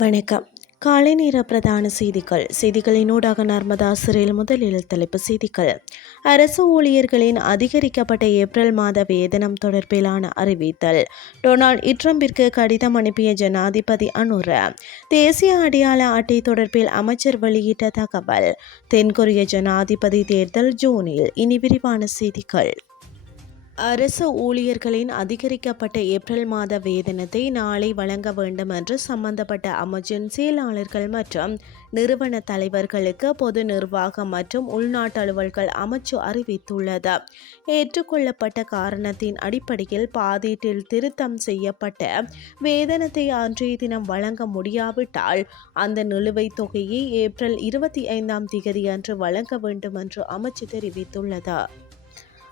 வணக்கம். காலை நேர பிரதான செய்திகள். செய்திகளினூடாக நர்மதா சிறையில் முதலில் தலைப்பு செய்திகள். அரசு ஊழியர்களின் அதிகரிக்கப்பட்ட ஏப்ரல் மாத வேதனம் தொடர்பிலான அறிவித்தல். டொனால்ட் இட்ரம்பிற்கு கடிதம் அனுப்பிய ஜனாதிபதி அனுர தேசிய அடையாள அட்டை தொடர்பில் அமைச்சர் வெளியிட்ட தகவல். தென்கொரிய ஜனாதிபதி தேர்தல் ஜூனில் இனி விரிவான செய்திகள். அரசு ஊழியர்களின் அதிகரிக்கப்பட்ட ஏப்ரல் மாத வேதனத்தை நாளை வழங்க வேண்டும் என்று சம்பந்தப்பட்ட அமைச்சின் செயலாளர்கள் மற்றும் நிறுவன தலைவர்களுக்கு பொது நிர்வாகம் மற்றும் உள்நாட்டு அலுவல்கள் அமைச்சு அறிவித்துள்ளது. ஏற்றுக்கொள்ளப்பட்ட காரணத்தின் அடிப்படையில் பாதீட்டில் திருத்தம் செய்யப்பட்ட வேதனத்தை அன்றைய தினம் வழங்க முடியாவிட்டால் அந்த நிலுவைத் தொகையை ஏப்ரல் இருபத்தி ஐந்தாம் தேதி அன்று வழங்க வேண்டும் என்று அமைச்சு தெரிவித்துள்ளது.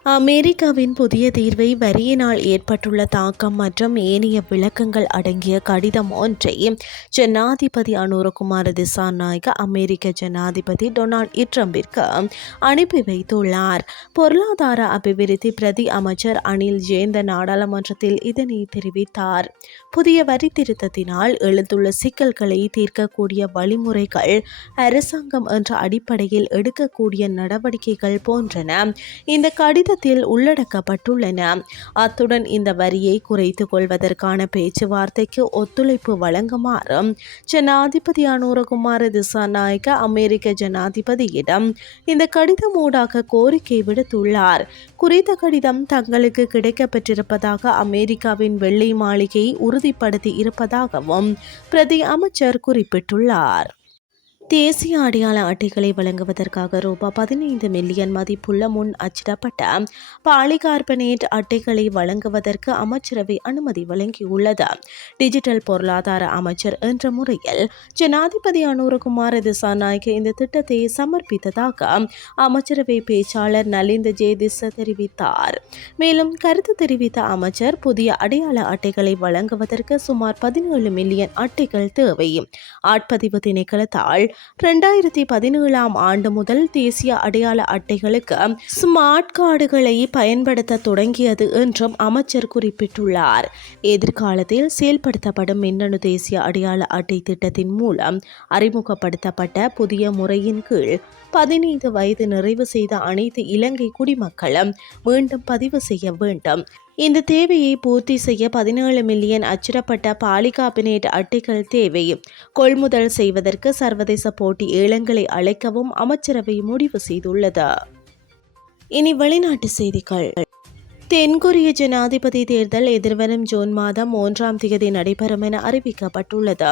அமெரிக்காவின் புதிய தீர்வை வரியினால் ஏற்பட்டுள்ள தாக்கம் மற்றும் ஏனைய விளக்கங்கள் அடங்கிய கடிதம் ஒன்றை ஜனாதிபதி அனுரகுமார திசாநாயக அமெரிக்க ஜனாதிபதி டொனால்ட் இட்ரம்பிற்கு அனுப்பி வைத்துள்ளார். பொருளாதார அபிவிருத்தி பிரதி அமைச்சர் அனில் ஜேந்த நாடாளுமன்றத்தில் இதனை தெரிவித்தார். புதிய வரி திருத்தத்தினால் எழுந்துள்ள சிக்கல்களை தீர்க்கக்கூடிய வழிமுறைகள் அரசாங்கம் என்ற அடிப்படையில் எடுக்கக்கூடிய நடவடிக்கைகள் போன்றன. இந்த கடித கடிதத்தில் உள்ளடக்கப்பட்டுள்ளன. அத்துடன் இந்த வரியை குறைத்து கொள்வதற்கான பேச்சுவார்த்தைக்கு ஒத்துழைப்பு வழங்குமாறு ஜனாதிபதி அனுரகுமார திசாநாயக்க அமெரிக்க ஜனாதிபதியிடம் இந்த கடிதம் ஊடாக கோரிக்கை விடுத்துள்ளார். குறித்த கடிதம் தங்களுக்கு கிடைக்கப்பெற்றிருப்பதாக அமெரிக்காவின் வெள்ளை மாளிகை உறுதிப்படுத்தி இருப்பதாகவும் பிரதி அமைச்சர் குறிப்பிட்டுள்ளார். தேசிய அடையாள அட்டைகளை வழங்குவதற்காக ரூபாய் பதினைந்து மில்லியன் மதிப்புள்ள முன் அச்சிடப்பட்ட பாலிகார்பனேட் அட்டைகளை வழங்குவதற்கு அமைச்சரவை அனுமதி வழங்கியுள்ளது. டிஜிட்டல் பொருளாதார அமைச்சர் என்ற முறையில் ஜனாதிபதி அனுரகுமார் திசாநாயக்க இந்த திட்டத்தை சமர்ப்பித்ததாக அமைச்சரவை பேச்சாளர் நலிந்த ஜேதிச தெரிவித்தார். மேலும் கருத்து தெரிவித்த அமைச்சர் புதிய அடையாள அட்டைகளை வழங்குவதற்கு சுமார் பதினேழு மில்லியன் அட்டைகள் தேவை. ஆட்பதிவு திணைக்களத்தால் ரெண்டாயிரத்தி பதினேழாம் ஆண்டு முதல் தேசிய அடையாள அட்டைகளுக்கு ஸ்மார்ட் கார்டுகளை பயன்படுத்த தொடங்கியது என்றும் அமைச்சர் குறிப்பிட்டுள்ளார். எதிர்காலத்தில் செயல்படுத்தப்படும் மின்னணு தேசிய அடையாள அட்டை திட்டத்தின் மூலம் அறிமுகப்படுத்தப்பட்ட புதிய முறையின் கீழ் பதினைந்து வயது நிறைவு செய்த அனைத்து இலங்கை குடிமக்களும் மீண்டும் பதிவு செய்ய வேண்டும். இந்த தேவையை பூர்த்தி செய்ய பதினேழு மில்லியன் அச்சிடப்பட்ட பாலிகாபினேட் அட்டைகள் தேவை. கொள்முதல் செய்வதற்கு சர்வதேச போட்டி ஏலங்களை அழைக்கவும் அமைச்சரவை முடிவு செய்துள்ளது. இனி வெளிநாட்டு செய்திகள். தென்கொரிய ஜனாதிபதி தேர்தல் எதிர்வரும் ஜூன் மாதம் மூன்றாம் தேதி நடைபெறும் என அறிவிக்கப்பட்டுள்ளது.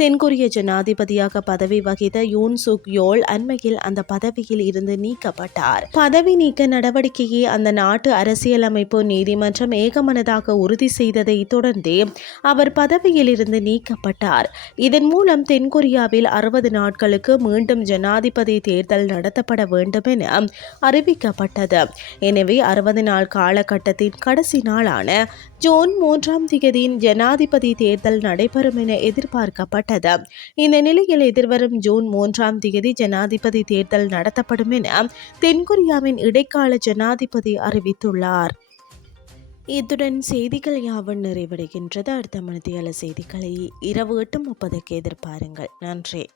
தென்கொரிய ஜனாதிபதியாக பதவி வகித்த யூன் சுக் யோல் அண்மையில் அந்த பதவியில் இருந்து நீக்கப்பட்டார். பதவி நீக்க நடவடிக்கையை அந்த நாட்டு அரசியலமைப்பு நீதிமன்றம் ஏகமனதாக உறுதி செய்ததை தொடர்ந்தே அவர் பதவியில் இருந்து நீக்கப்பட்டார். இதன் மூலம் தென்கொரியாவில் அறுபது நாட்களுக்கு மீண்டும் ஜனாதிபதி தேர்தல் நடத்தப்பட வேண்டும் என அறிவிக்கப்பட்டது. எனவே அறுபது நாள் காலகட்டம் காலகட்டத்தின் கடைசி நாளான ஜூன் மூன்றாம் திகதியின் ஜனாதிபதி தேர்தல் நடைபெறும் என எதிர்பார்க்கப்பட்டது. இந்த நிலையில் எதிர்வரும் ஜூன் மூன்றாம் திகதி ஜனாதிபதி தேர்தல் நடத்தப்படும் என தென்கொரியாவின் இடைக்கால ஜனாதிபதி அறிவித்துள்ளார். இத்துடன் செய்திகள் யாவும் நிறைவடைகின்றது. அடுத்த மனதியால செய்திகளை இரவு எட்டு முப்பதுக்கு எதிர்பாருங்கள். நன்றி.